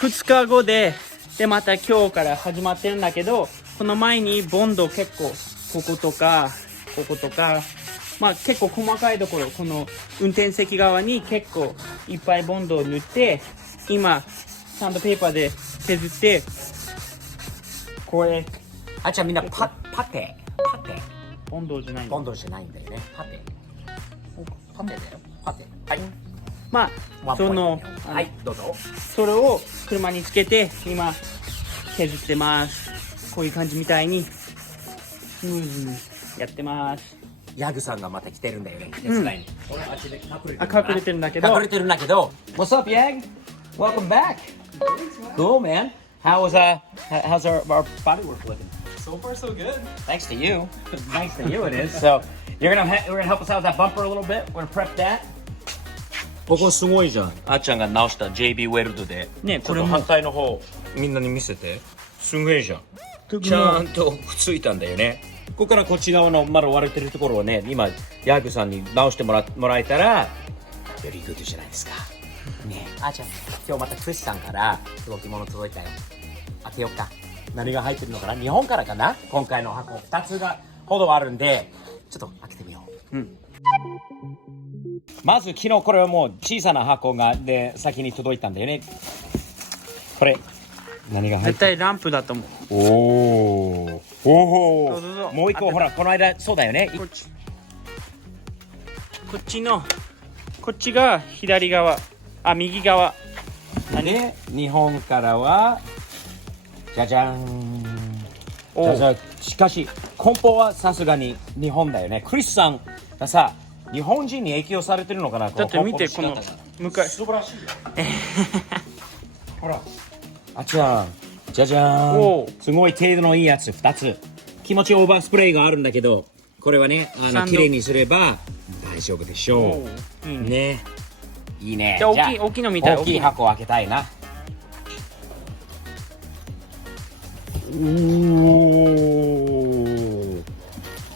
2日後でまた今日から始まってるんだけど、この前にボンド結構こことかまあ結構細かいところ、この運転席側に結構いっぱいボンドを塗って、今サンドペーパーで削って、これあ、じゃあみんなパテボンドじゃないボンドじゃないんだよね。パテだよ。パテ。はい。まあそのはいどうぞ。それを車につけて今削ってます。こういう感じみたいにスムーズにやってます。ヤグさんがまた来てるんだよね。手伝いに。俺あっちで隠隠れてるんだけど。隠れてるんだけど。What's up, Yag? Welcome back. Cool, man. How's our body work looking? So far, so good. Thanks to you. Thanks to you, it is. So we're gonna help us out with that bumper a little bit. We're gonna prep that. ここすごいじゃん。あっちゃんが直した JB ウェルドで。ね、これ反対の方みんなに見せて。すごいじゃん。ちゃんとくっついたんだよね。ここからこっち側のまだ割れてるところをね、今ヤグさんに直してもらえたらベリーグッドじゃないですか。ねえ、あちゃん、今日またクリスさんから動き物届いたよ。開けよっか。何が入ってるのかな。日本からかな。今回の箱2つがほどあるんで、ちょっと開けてみよう。まず昨日これはもう小さな箱がで先に届いたんだよね。これ何が入ってる？絶対ランプだと思う。おお。どうぞもう一個ほらこの間そうだよね。こっちが左側、右側。で日本からはじゃじゃん。しかし梱包はさすがに日本だよね。クリスさんがさ日本人に影響されてるのかな。だって見てこの昔素晴らしいよ。ほらあちゃんじゃじゃーん。すごい程度のいいやつ2つ。気持ちオーバースプレーがあるんだけど、これはね綺麗にすれば大丈夫でしょう。いいね。いいね。じゃあ大きいのみたい。大きい箱を開けたいな。お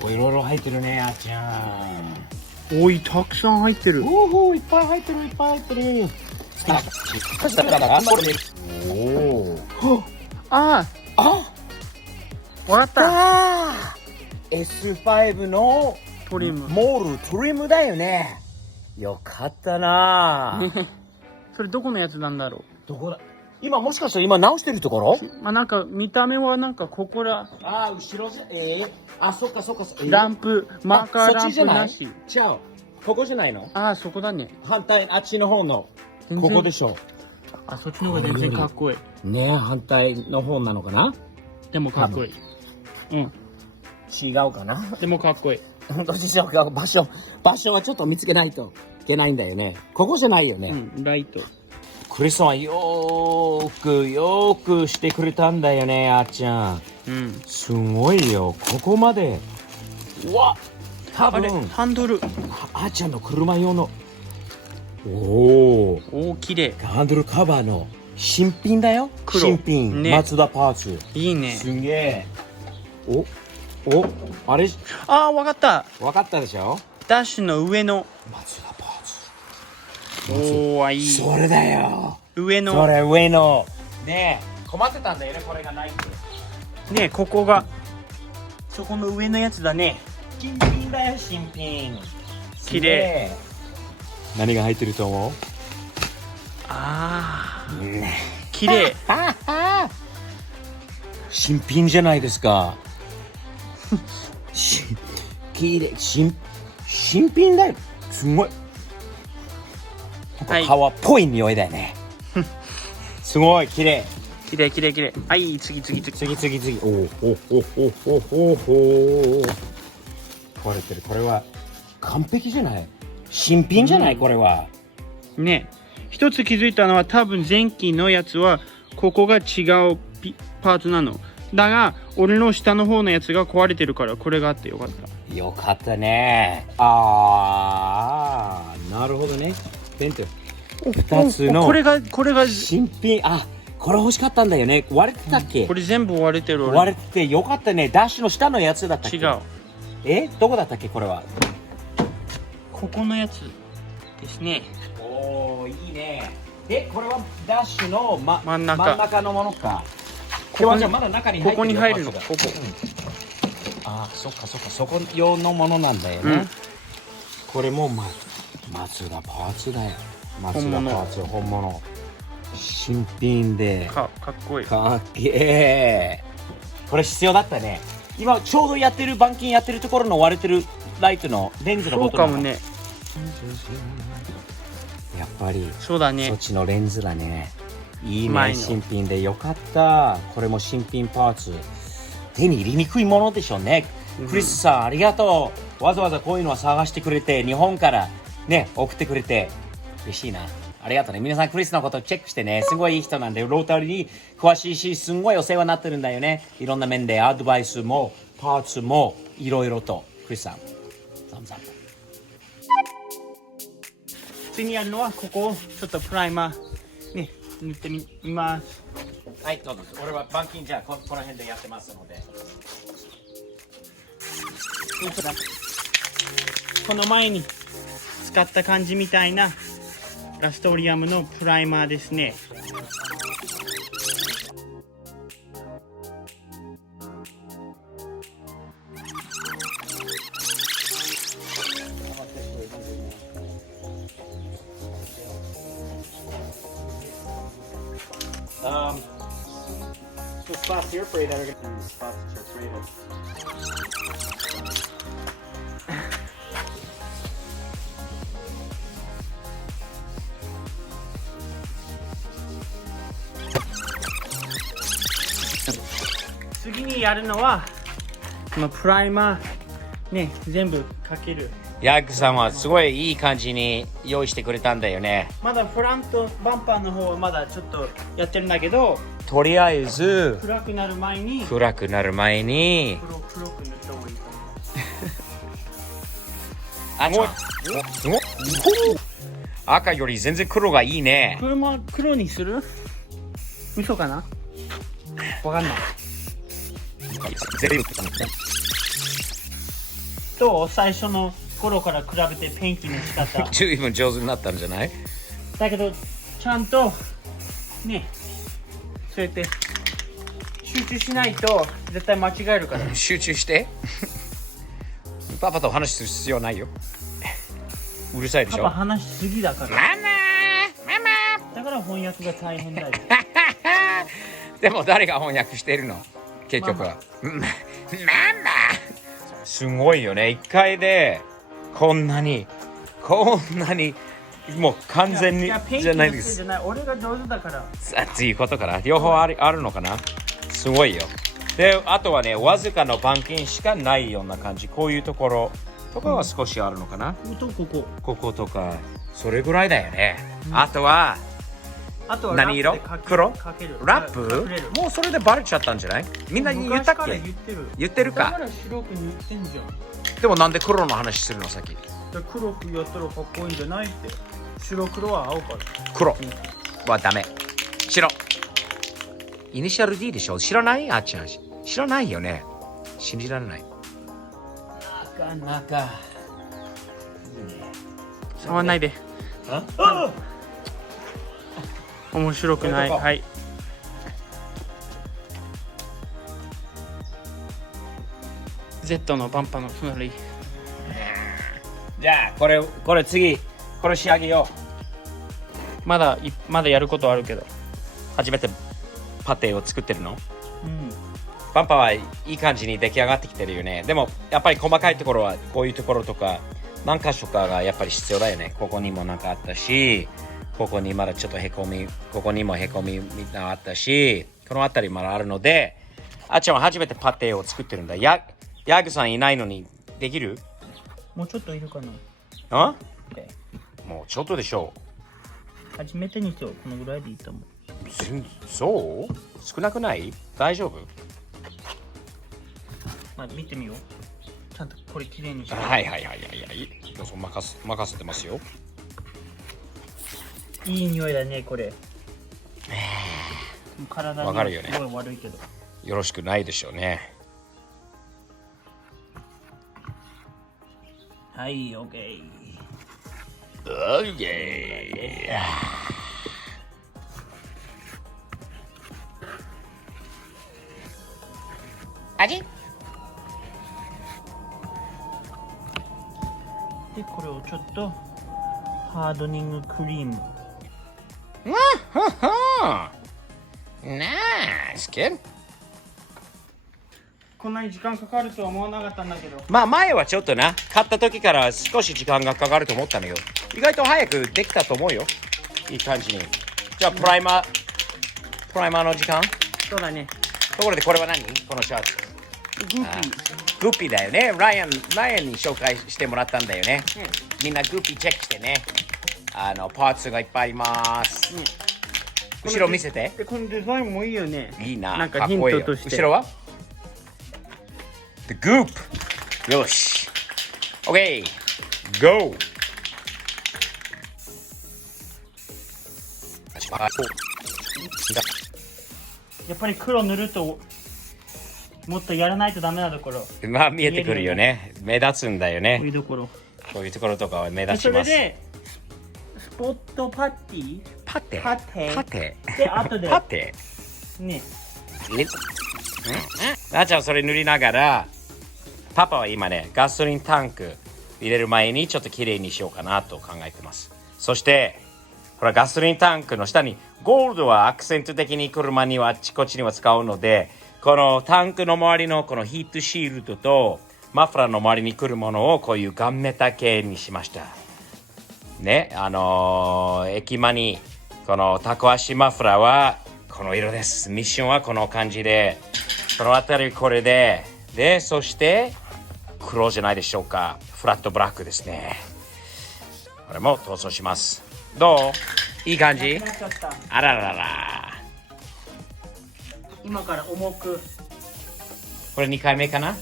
お。いろいろ入ってるねあちゃん。おい、たくさん入ってる。おお、いっぱい入ってる。あわかった。S5 のトリム。モールトリムだよね。よかったな。それどこのやつなんだろう。どこだ。今もしかしたら今直してるところ？まあなんか見た目はなんかここら。あ、後ろじゃそっか。ランプマーカーランプなし。違う。ここじゃないの？そこだね。反対あっちの方のここでしょ。そっちの方が全然かっこいい。ね、反対の方なのかな？でもかっこいい。違うかな？でもかっこいい。本当でしょうか。場所はちょっと見つけないといけないんだよね。ここじゃないよね。ライト。クリスさんはよーくしてくれたんだよね、あっちゃん。すごいよ、ここまで。うわ、多分ハンドル。あっちゃんの車用の。お綺麗。ハンドルカバーの新品だよ。新品、ね、マツダパーツ。いいね。すげえ。あれ。わかった。わかったでしょ。ダッシュの上のマツダパーツ。いい。それだよ。上の。それ上の。ねえ、困ってたんだよね、これがないって。ねえ、ここがそこの上のやつだね。新品だよ、新品。綺麗。何が入ってると思う？綺麗。新品じゃないですか。綺麗。新品だよ。すごい。革っぽい匂いだよね。すごい綺麗。綺麗。はい、次。次。壊れてる。これは完璧じゃない？新品じゃない？これは。ね、一つ気づいたのは多分前期のやつはここが違うパーツなの。だが俺の下の方のやつが壊れてるからこれがあってよかった。よかったね。なるほどね。ペント2つのこれが新品。これ欲しかったんだよね。割れてたっけ？これ全部割れてる。割れててよかったね。ダッシュの下のやつだったっけ？違う。どこだったっけこれは？ここのやつですね。いいね。これはダッシュの、真ん中真ん中のものか。ここにじゃあまだ中に入ってるよここに入るのパーツここがああ、そっかそっか、そこ用のものなんだよね。うんこれも松田パーツだよ。松田パーツ本物。新品でかっこいい。かっけえ。これ必要だったね。今ちょうどやってる板金やってるところの割れてるライトのレンズのそことうかもね。やっぱりそうだねそっ。ちのレンズだね。いいうね、まいの新品でよかった。これも新品パーツ。手に入れにくいものでしょうね。クリスさん、ありがとう。わざわざこういうのは探してくれて、日本からね、送ってくれて、嬉しいな。ありがとうね。皆さん、クリスのことチェックしてね。すごいいい人なんで、ロータリーに詳しいし、すんごいお世話になってるんだよね。いろんな面でアドバイスも、パーツも、いろいろと。クリスさん、サムサム。次にやるのはここをちょっとプライマーね塗ってみます。はい、どうぞ。俺は板金じゃあこの辺でやってますので。この前に使った感じみたいなラストリアムのプライマーですね。So spots here for you that are going to be spots that you're afraid of. 次にやるのはこのプライマーね全部かける。ヤックさんはすごいいい感じに用意してくれたんだよね。まだフラントバンパーの方はまだちょっとやってるんだけど、とりあえず暗くなる前に暗くなる前に黒く塗った方がいいとあ、ちょ赤より全然黒がいいね。思う。黒にする？嘘かな？わかんない。と最初の頃から比べてペンキの仕方随分上手になったんじゃない？だけどちゃんとねそうやって集中しないと絶対間違えるから。集中してパパと話する必要ないよ。うるさいでしょ。パパ話しすぎだから。ママだから翻訳が大変だよ。でも誰が翻訳してるの結局は。ママすごいよね。一回でこんなにもう完全にじゃないです。俺が上手だから。っていうことから両方あるのかな。すごいよ。であとはねわずかの板金しかないような感じ。こういうところとかは少しあるのかな。こことかそれぐらいだよね。あとは何色？黒？ラップ？もうそれでバレちゃったんじゃない？みんな言ったっけ？言ってるか。だから白く塗ってんじゃん。でもなんで黒の話するの先？黒くやったらかっこいいんじゃないって。白黒は青から。黒はダメ。白。イニシャル D でしょ？知らない？あっちゃん知らないよね。信じられない。なかなか。触らないで。面白くない。はい。Z のバンパーの隣。じゃあこれ次これ仕上げよう。まだやることあるけど。初めてパテを作ってるの？うん。バンパーはいい感じに出来上がってきてるよね。でもやっぱり細かいところはこういうところとか何箇所かがやっぱり必要だよね。ここにもなんかあったし、ここにまだちょっとへこみ、ここにもへこみみたいなあったし、この辺りまだあるので、あっちゃんは初めてパテを作ってるんだ。ヤグさんいないのにできる？もうちょっといるかな。あ？もうちょっとでしょう。初めてにしよう。このぐらいでいいと思う。そう？少なくない？大丈夫？まあ見てみよう。ちゃんとこれきれいにして。はい。どうぞ任せてますよ。いい匂いだねこれ。体にすごい悪いけど。よろしくないでしょうね。はい、オッケー。味でこれをちょっとハードニングクリーム。Nice, kid. こんなに時間かかるとは思わなかったんだけど。まあ前はちょっとな、買った時から少し時間がかかると思ったのよ。意外と早くできたと思うよ。いい感じに。じゃあプライマーの時間。そうだね。ところでこれは何？このシャツ。グーピー。グッピーだよね。ライアンに紹介してもらったんだよね。みんなグッピーチェックしてね。パーツがいっぱいあります。後ろ見せて。でこのデザインもいいよね。いいな。なんかヒントとして。後ろはThe Goop。よし。OK。Go。やっぱり黒塗るともっとやらないとダメなところ。まあ見えてくるよね。目立つんだよね。こういうところ。こういうところとかは目立ちそれます。でスポットパティ。パテ。パテ。パテ。で後でパテ。ね。なあちゃんそれ塗りながら、パパは今ねガソリンタンク入れる前にちょっときれいにしようかなと考えてます。そしてほらガソリンタンクの下にゴールドはアクセント的に車にはあっちこっちには使うので、このタンクの周りのこのヒートシールドとマフラーの周りに来るものをこういうガンメタ系にしましたね。駅間にこのタコ足マフラーはこの色です。ミッションはこの感じで、この辺りこれで、そして黒じゃないでしょうか。フラットブラックですね。これも塗装します。どう？いい感じ？なくなっちゃった。あららら。今から重く。これ2回目かな？うん。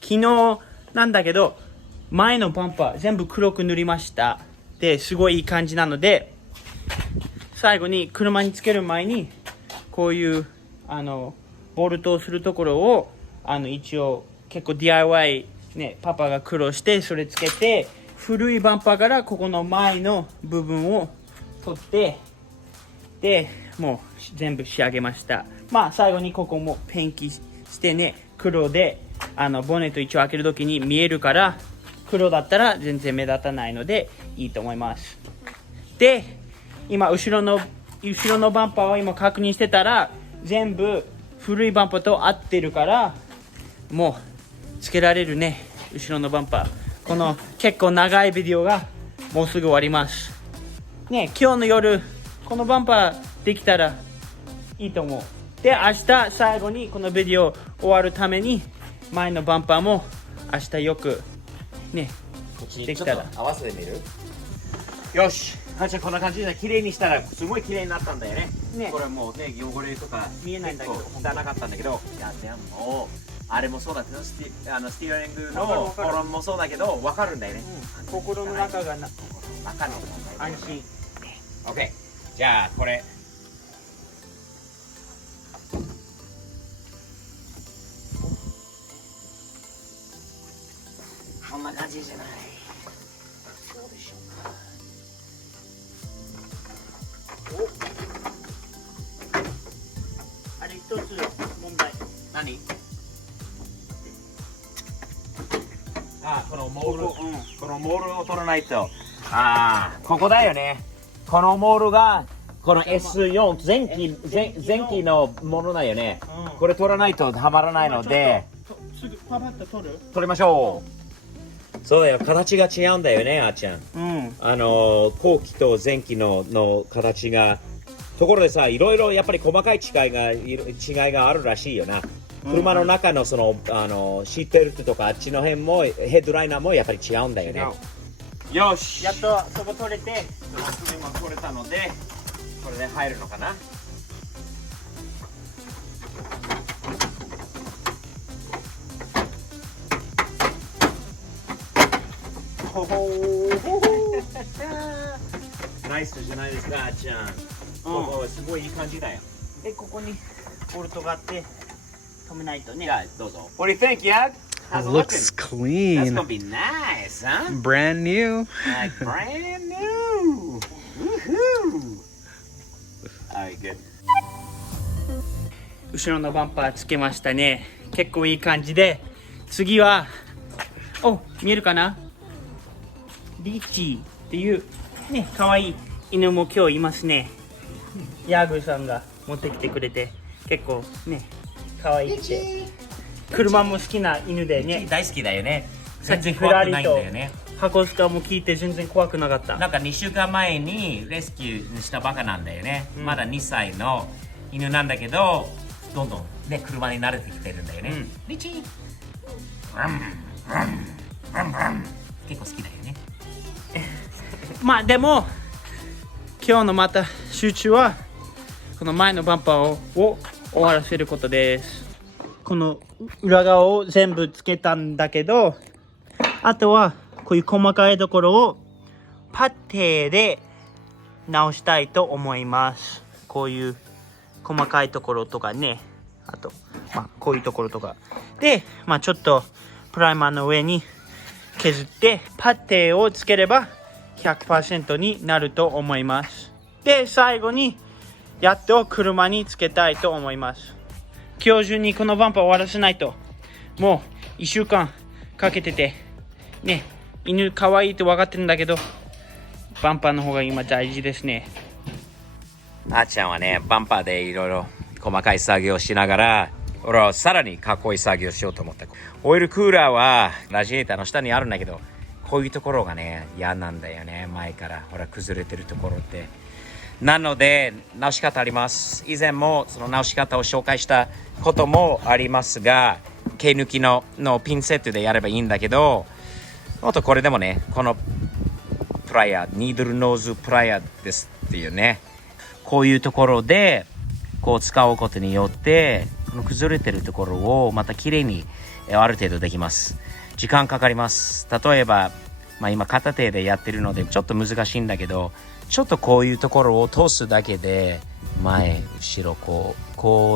昨日なんだけど前のバンパー全部黒く塗りました。ですごいいい感じなので、最後に車につける前にこういうボルトをするところを一応結構 DIY ね、パパが苦労してそれつけて、古いバンパーからここの前の部分を取ってでもう全部仕上げました。まあ最後にここもペンキしてね、黒でボネット一応開けるときに見えるから、黒だったら全然目立たないのでいいと思います。で今後ろのバンパーを今確認してたら全部古いバンパーと合ってるから、もうつけられるね。後ろのバンパー、この結構長いビデオがもうすぐ終わりますね。今日の夜このバンパーできたらいいと思う。で明日最後にこのビデオ終わるために前のバンパーも明日よくねできたら合わせてみる？よし。じゃあこんな感じで綺麗にしたらすごい綺麗になったんだよね。これもうね汚れとか見えないんだけど汚かったんだけど、いやでもあれもそうだけどスティーリングのフォルムもそうだけど分かるんだよね。心の中が中の安心。 OK。 じゃあこれこんな感じじゃない？どうでしょうか。あれ一つ問題。何？このモール、このモールを取らないと。ここだよね。このモールがこの S4 前期のものだよね。これ取らないとはまらないので、すぐパパッと取る？取りましょう。そうだよ、形が違うんだよね、あーちゃん。後期と前期の形が。ところでさ、いろいろやっぱり細かい違いがあるらしいよな。車の中のそのシートベルトとかあっちの辺もヘッドライナーもやっぱり違うんだよね。よし。やっとそこ取れて、今取れたので、これで入るのかな。ナイスじゃないですか、あーちゃん。ここすごいいい感じだよ。でここにボルトがあって止めないとね。じゃあどうぞ。What do you think, Yag? It looks That's clean. gonna be nice, huh? Brand new. Like brand new. Woohoo! はい、good。後ろのバンパーつけましたね。結構いい感じで、次は、お、見えるかな？リッチーっていうね、可愛い犬も今日いますね。ヤーグさんが持ってきてくれて、結構ね、可愛いって。車も好きな犬でね。大好きだよね。さっき全然怖くないんだよね。箱スカも聞いて全然怖くなかった。なんか2週間前にレスキューしたばかなんだよね、まだ2歳の犬なんだけど、どんどんね車に慣れてきてるんだよね、リチー結構好きだよね。まあでも今日のまた集中はこの前のバンパーを終わらせることです。この裏側を全部つけたんだけど、あとはこういう細かいところをパッテで直したいと思います。こういう細かいところとかね、あと、こういうところとかで、ちょっとプライマーの上に削ってパッテをつければ 100% になると思います。で、最後にやっと車につけたいと思います。今日中にこのバンパー終わらせないと、もう1週間かけててね、犬可愛いって分かってるんだけど、バンパーの方が今大事ですね。あーちゃんはね、バンパーでいろいろ細かい作業をしながら、俺はさらにかっこいい作業をしようと思った。オイルクーラーはラジエーターの下にあるんだけど、こういうところがね嫌なんだよね。前からほら崩れてるところって。なので直し方あります。以前もその直し方を紹介したこともありますが、毛抜きのピンセットでやればいいんだけど、もっとこれでもね、このプライヤー、ニードルノーズプライヤーですっていうね、こういうところでこう使うことによってこの崩れてるところをまたきれいにある程度できます。時間かかります。例えば、今片手でやってるのでちょっと難しいんだけど、ちょっとこういうところを通すだけで前後ろこ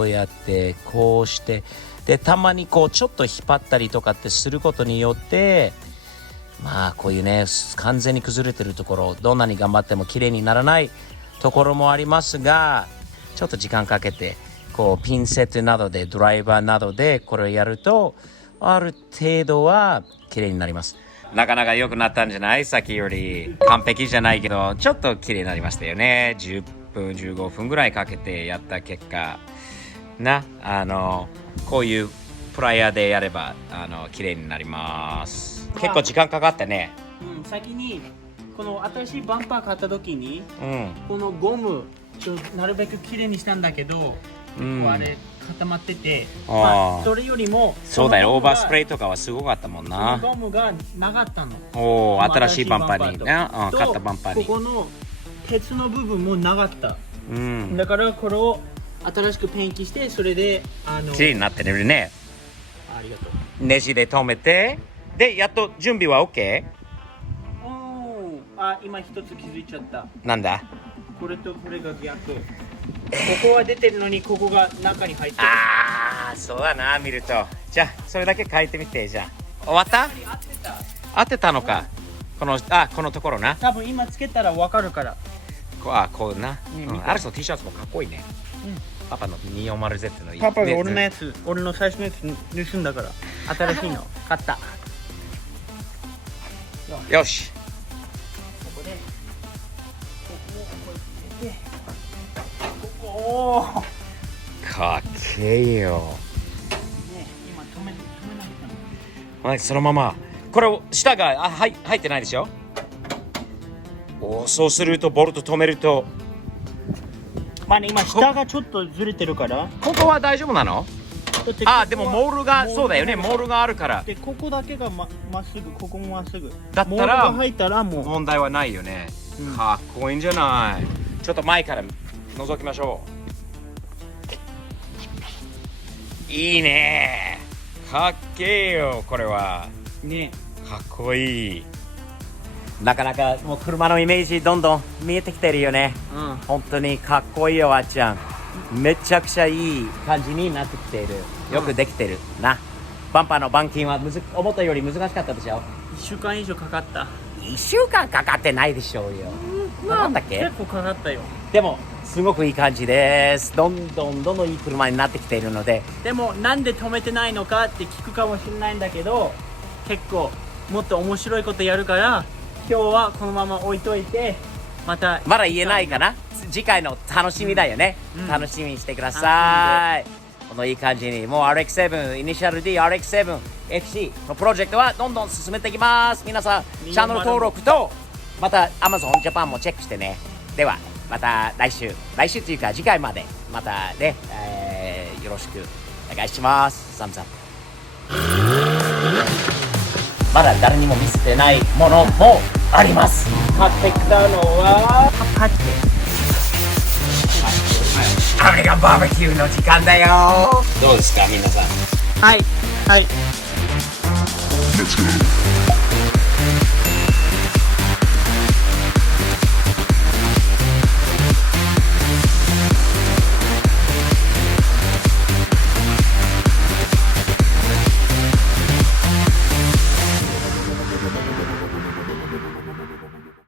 うやってこうして、でたまにこうちょっと引っ張ったりとかってすることによって、こういうね完全に崩れてるところ、どんなに頑張ってもきれいにならないところもありますが、ちょっと時間かけてこうピンセットなどでドライバーなどでこれをやるとある程度はきれいになります。なかなか良くなったんじゃない？さっきより完璧じゃないけどちょっときれいになりましたよね。10分15分ぐらいかけてやった結果こういうプライヤーでやればきれいになります。結構時間かかったね。先にこの新しいバンパー買った時に、このゴムなるべくきれいにしたんだけど、あれ固まってて、それよりもそうだよ、オーバースプレーとかはすごかったもんな。ゴムがなかったの。新しいバンパーにね、買ったバンパーにここの鉄の部分もなかった、だからこれを新しくペンキして、それできれいになってるね。ありがとう。ネジで留めて、でやっと準備は OK？ 今一つ気づいちゃった。なんだ？これとこれが逆。ここは出てるのにここが中に入ってる。そうだな、見ると。じゃあそれだけ変えてみて。じゃあ終わった？合ってたのか。このところな。多分今つけたらわかるから。こうな。アレスの T シャツもかっこいいね。パパの 240Z のいい。パパが俺のやつ、俺の最初のやつ盗んだから新しいの買った。よし。ここでおお、かっけえよ。今止めないかな。そのままこれを下が入ってないでしょ。そうするとボルト止めると、今下がちょっとずれてるから。ここは大丈夫なの？でもモールがそうだよね。モールがあるからで、ここだけがまっすぐ、ここもまっすぐだったらモールが入ったらもう問題はないよね。かっこいいんじゃない？ちょっと前から覗きましょう。いいね、かっけえよ。これはね、かっこいい。なかなかもう車のイメージどんどん見えてきてるよね。本当にかっこいいよ。あっちゃんめちゃくちゃいい感じになってきている。よくできてるな。バンパーの板金は思ったより難しかったでしょ。1週間以上かかった。1週間かかってないでしょうよ。かかったっけ？結構かかったよ。でもすごくいい感じです。どんどんいい車になってきているので。でもなんで止めてないのかって聞くかもしれないんだけど、結構もっと面白いことやるから、今日はこのまま置いといて、まだ言えないかな。次回の楽しみだよね。楽しみにしてください。このいい感じにもう RX7 イニシャル D RX7 FC のプロジェクトはどんどん進めていきます。皆さんチャンネル登録とまた Amazon Japan もチェックしてね。ではまた来週というか次回までまたね、よろしくお願いします。サムズアップ。まだ誰にも見せてないものもあります。買ってきたのはパテ。アメリカンバーベキューの時間だよ。どうですか皆さん。はいはい。 Let's go.